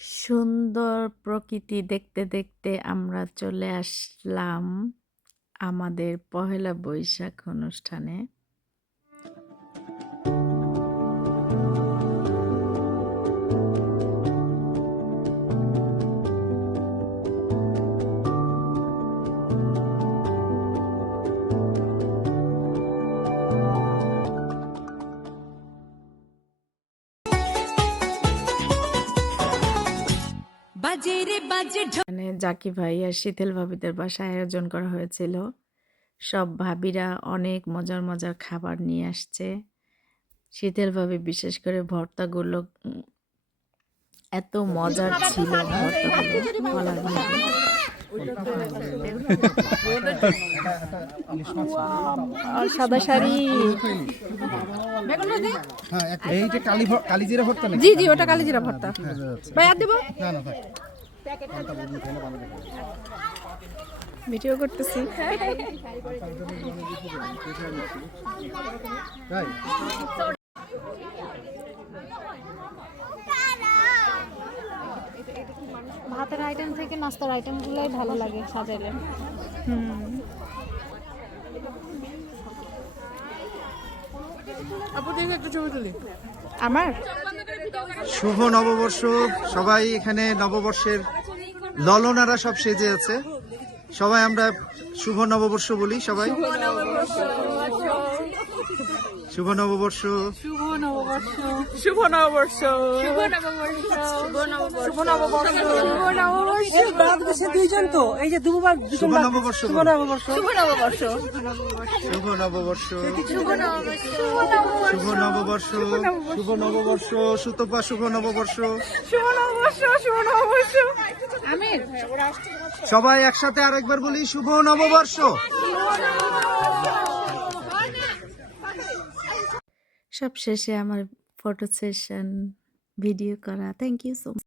সুন্দর প্রকৃতি দেখতে দেখতে আমরা চলে আসলাম আমাদের পহেলা বৈশাখ অনুষ্ঠানে। মানে জাকি ভাই আর শীতল ভাবিদের বাসায় আয়োজন করা হয়েছিল। সব ভাবিরা অনেক মজার মজার খাবার নিয়ে আসছে। শীতল ভাবি বিশেষ করে ভর্তাগুলো এত মজার ছিল, ভর্তাগুলো বলার বাইরে। সাদা শাড়ি, এইটা কালিজিরা ভর্তা নাকি? জি জি, ওটা কালিজিরা ভর্তা। ভাই আর দেব? না না থাক। ভিডিও করতেছি। তাই ভাতের আইটেম থেকে নাস্তার আইটেমগুলোই ভালো লাগে সাজাইলে। আপু দেখে একটু ছবি তুলি। আমার শুভ নববর্ষ। সবাই এখানে নববর্ষের ললনারা সব সেজে আছে। সবাই আমরা শুভ নববর্ষ বলি। সবাই শুভ নববর্ষ, শুভ নববর্ষ, শুভ নববর্ষ, শুভ নববর্ষ, শুভ নববর্ষ, শুভ নববর্ষ। বাংলাদেশে দুইজন তো, এই যে দুবার শুভ নববর্ষ, শুভ নববর্ষ, শুভ নববর্ষ, শুভ নববর্ষ, শুভ নববর্ষ, শুভ নববর্ষ, শুভ নববর্ষ, সুতপা শুভ নববর্ষ, শুভ নববর্ষ, শুভ নববর্ষ। আমির সবাই একসাথে আরেকবার বলি শুভ নববর্ষ। সব শেষে আমার ফটো সেশন ভিডিও করা। Thank you so much.